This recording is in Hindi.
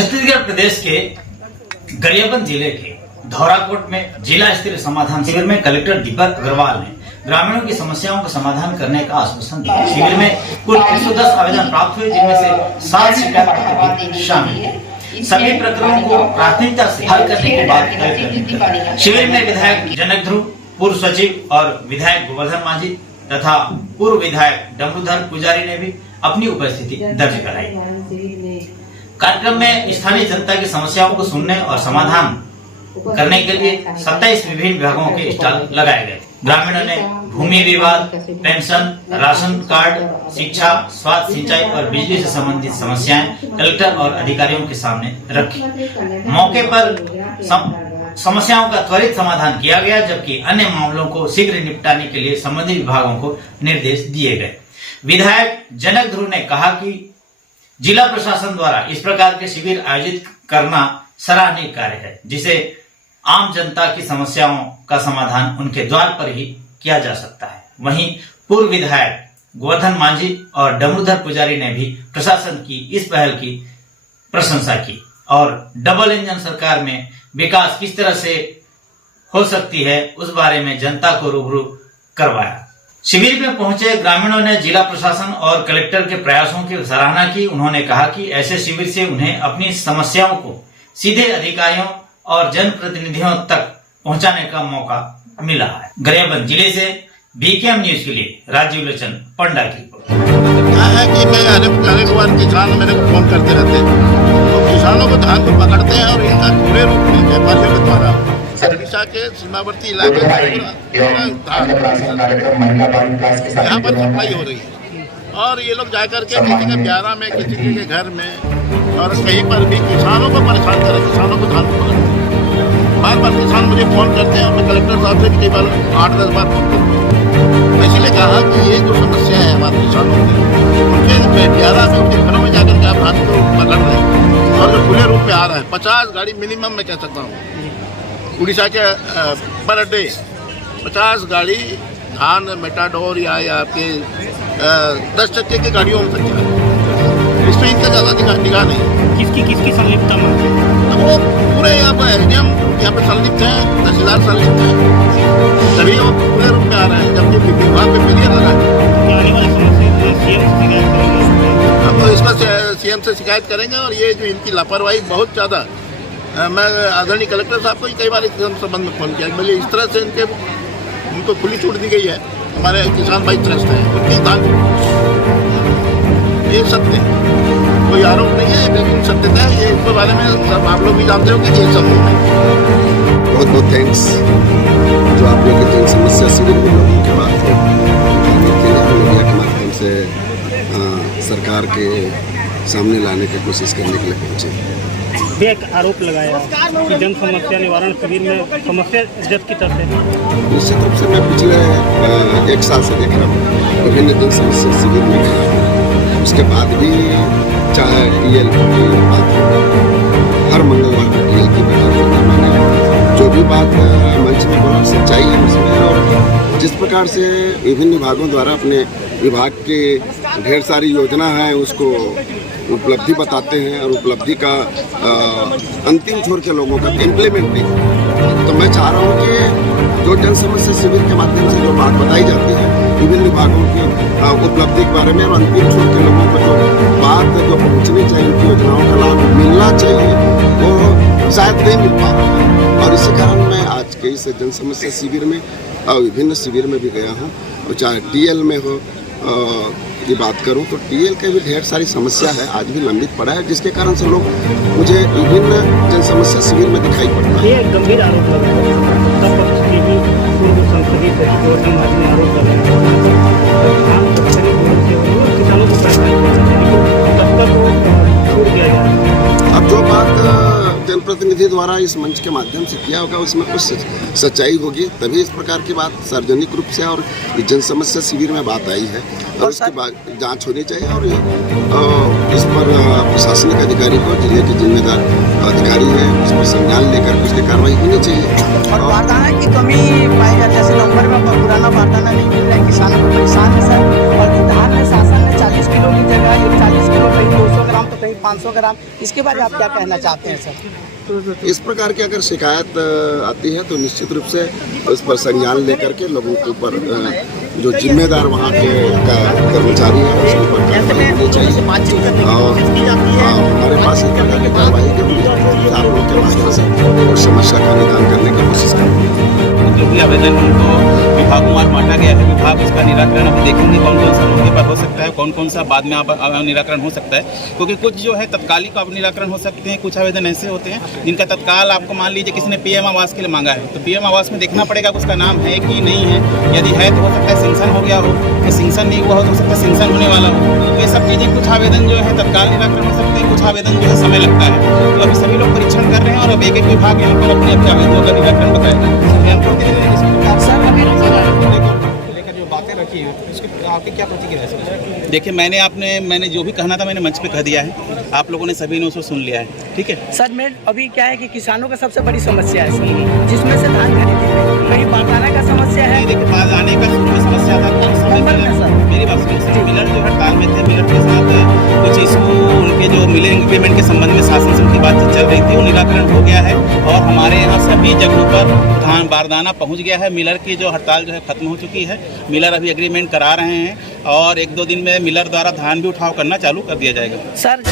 छत्तीसगढ़ प्रदेश के गरियाबंद जिले के धौराकोट में जिला स्तरीय समाधान शिविर में कलेक्टर दीपक अग्रवाल ने ग्रामीणों की समस्याओं का समाधान करने का आश्वासन दिया। शिविर में कुल 110 आवेदन प्राप्त हुए, जिनमें से 7 शिकायत पत्र भी शामिल है। सभी प्रकरणों को प्राथमिकता से हल करने के बाद कलेक्टर ने शिविर में विधायक जनक ध्रुव, पूर्व सचिव और विधायक गोवर्धन मांझी तथा पूर्व विधायक डमरूधर पुजारी ने भी अपनी उपस्थिति दर्ज कराई। कार्यक्रम में स्थानीय जनता की समस्याओं को सुनने और समाधान करने के लिए 27 विभिन्न विभागों के स्टॉल लगाए गए। ग्रामीणों ने भूमि विवाद, पेंशन, राशन कार्ड, शिक्षा, स्वास्थ्य, सिंचाई और बिजली से संबंधित समस्याएं कलेक्टर और अधिकारियों के सामने रखी। मौके पर समस्याओं का त्वरित समाधान किया गया, जबकि अन्य मामलों को शीघ्र निपटाने के लिए संबंधित विभागों को निर्देश दिए गए। विधायक जनक ध्रुव ने कहा कि जिला प्रशासन द्वारा इस प्रकार के शिविर आयोजित करना सराहनीय कार्य है, जिसे आम जनता की समस्याओं का समाधान उनके द्वार पर ही किया जा सकता है। वहीं पूर्व विधायक गोवर्धन मांझी और डमरूधर पुजारी ने भी प्रशासन की इस पहल की प्रशंसा की और डबल इंजन सरकार में विकास किस तरह से हो सकती है उस बारे में जनता को रूबरू करवाया। शिविर में पहुंचे ग्रामीणों ने जिला प्रशासन और कलेक्टर के प्रयासों की सराहना की। उन्होंने कहा कि ऐसे शिविर से उन्हें अपनी समस्याओं को सीधे अधिकारियों और जनप्रतिनिधियों तक पहुंचाने का मौका मिला है। गरियाबंद जिले से बीकेएम न्यूज के लिए राजीव लोचन पंडा की रिपोर्ट। क्या है कि मैं अनेक बार किसान मेरे को फोन करते रहते हैं, तो किसानों को धान को पकड़ते हैं और इनका पूरे रूप में व्यापारियों के द्वारा उड़ीसा के सीमावर्ती इलाके यहाँ पर सप्लाई हो रही है और ये लोग जाकर के किसी के ब्यारा में, किसी के घर में और कहीं पर भी किसानों को परेशान करें, किसानों को धान को पकड़ते हैं। बार बार किसान मुझे फोन करते हैं और मैं कलेक्टर साहब से भी कई बार 8-10 बार फोन करता हूँ। मैं इसलिए कहा कि ये जो समस्या है हमारे किसानों की, उनके ब्यारा में, उनके घरों में जाकर के आप धान को पकड़ रहे हैं और जो खुले रूप में आ रहा है 50 गाड़ी मिनिमम मैं कह सकता हूँ उड़ीसा के पर डे 50 गाड़ी धान मेटाडोर या आपके 10 चक्के की गाड़ियों में सकती है। इसमें इनका ज़्यादा निगाह नहीं। किसकी संलिप्तता में? अब वो पूरे यहाँ पर एसडीएम यहाँ पर संलिप्त हैं, तहसीलदार संलिप्त हैं, सभी वो पूरे रूप में आ रहे हैं, जबकि विभाग में फेलियर लगा है। आने वाले समय से सीएम से शिकायत करेंगे। हम तो इसका सीएम से शिकायत करेंगे और ये जो इनकी लापरवाही बहुत ज़्यादा, मैं आदरणीय कलेक्टर साहब को कई बार इस संबंध में फोन किया। मुझे इस तरह से उनको खुली छूट दी गई है। हमारे किसान भाई ट्रस्ट है, उनकी दान ये सत्य है, कोई आरोप नहीं है, बिल्कुल सत्यता है। ये इसके बारे में सब आप लोग भी जानते हो कि ये सब है। बहुत बहुत थैंक्स जो आप लोग की समस्या शिविर में लोगों के बात है मीडिया के माध्यम से सरकार के सामने लाने की कोशिश करने के लिए पहुँचे। एक आरोप लगाया कि जन समस्या निवारण शिविर में समस्या जब की तरफ है। निश्चित रूप से मैं पिछले 1 साल से देख रहा हूँ विभिन्न जन समस्या शिविर में गया, उसके बाद भी चाहे DL की बात हो, हर मंगलवार को DL की बैठक होती है। मैंने जो भी बात मंच में बोला सच्चाई है उसमें, और जिस प्रकार से विभिन्न विभागों द्वारा अपने विभाग के ढेर सारी योजना है उसको उपलब्धि बताते हैं और उपलब्धि का अंतिम छोर के लोगों का इम्प्लीमेंट नहीं। तो मैं चाह रहा हूँ कि जो जन समस्या शिविर के माध्यम से जो बात बताई जाती है विभिन्न विभागों की उपलब्धि के बारे में और अंतिम छोर के लोगों को जो बात जो पहुँचनी चाहिए, उनकी योजनाओं का लाभ मिलना चाहिए, वो शायद नहीं मिल पा रहा है। और इसी कारण मैं आज के इस जन समस्या शिविर में विभिन्न शिविर में भी गया हूँ, और चाहे DL में हो की बात करूं तो DL के भी ढेर सारी समस्या है, आज भी लंबित पड़ा है, जिसके कारण से लोग मुझे विभिन्न जन समस्या शिविर में दिखाई पड़ता है। ये गंभीर आरोप लगा है, तब पक्ष के भी पूर्व संसदीय सचिव आरोप लगा किसानों को तब तक छूट दिया जाए। अब जो बात जनप्रतिनिधि द्वारा इस मंच के माध्यम से किया होगा उसमें कुछ सच्चाई होगी, तभी इस प्रकार की बात सार्वजनिक रूप से और जन समस्या शिविर में बात आई है और उसकी बात जांच होनी चाहिए और इस पर प्रशासनिक अधिकारी को, जिले के जिम्मेदार अधिकारी हैं, उस पर संज्ञान लेकर उसकी कार्रवाई होनी चाहिए। और बारदाना की कमी पाई जाती है, जैसे नवंबर में पुराना बारदाना नहीं मिल रहा है, किसानों को परेशान है सर। और धान में शासन ने 40 किलो की जगह 40 किलो कहीं 200 ग्राम तो कहीं 500 ग्राम, इसके बारे में आप क्या कहना चाहते हैं सर? इस प्रकार की अगर शिकायत आती है तो निश्चित रूप से उस पर संज्ञान लेकर के लोगों के ऊपर जो जिम्मेदार वहाँ के कर्मचारी हैं उसके ऊपर कार्रवाई होनी चाहिए। और हमारे पास इस प्रकार की कार्रवाई के लोगों के माध्यम से उस समस्या का निदान करने की कोशिश करेंगे। जो भी आवेदन उनको विभागों में बांटा गया है, विभाग उसका निराकरण अभी देखेंगे कौन कौन सा मौके पर हो सकता है, कौन कौन सा बाद में निराकरण हो सकता है। क्योंकि कुछ जो है तत्कालिक अब निराकरण हो सकते हैं, कुछ आवेदन ऐसे होते हैं जिनका तत्काल आपको मान लीजिए किसी ने पीएम आवास के लिए मांगा है, तो पीएम आवास में देखना पड़ेगा उसका नाम है कि नहीं है। यदि है तो हो सकता है सेंक्शन हो गया हो, या सेंक्शन नहीं हुआ हो तो हो सकता है सेंक्शन होने वाला हो। तो ये सब चीज़ें, कुछ आवेदन जो है तत्काल निराकरण हो सकते हैं, कुछ आवेदन जो है समय लगता है। तो अभी सभी लोग परीक्षण कर रहे हैं और अब एक एक विभाग यहाँ पर अपने अपने आवेदनों का निराकरण बताएगा। सर अभी लेकर जो बातें रखी है उसके आपकी क्या प्रतिक्रिया है? देखिए मैंने जो भी कहना था मैंने मंच पे कह दिया है, आप लोगों ने सभी ने उसको सुन लिया है, ठीक है। सर मैं अभी क्या है कि किसानों का सबसे बड़ी समस्या है सर, जिसमें से धान खरीदने में कहीं बारदाना का समस्या है। देखिए बाद आने का समस्या था कौन समय नंबर में सर। मेरी बात सुनिए, मिलर जो हड़ताल में थे, मिलर के साथ कुछ इशू उनके जो मिलिंग पेमेंट के संबंध में शासन से उनकी बातचीत चल रही थी, वो निराकरण हो गया है और हमारे यहाँ सभी जगहों पर धान बारदाना पहुँच गया है। मिलर की जो हड़ताल जो है खत्म हो चुकी है, मिलर अभी एग्रीमेंट करा रहे हैं और 1-2 दिन में मिलर द्वारा धान भी उठाव करना चालू कर दिया जाएगा। सर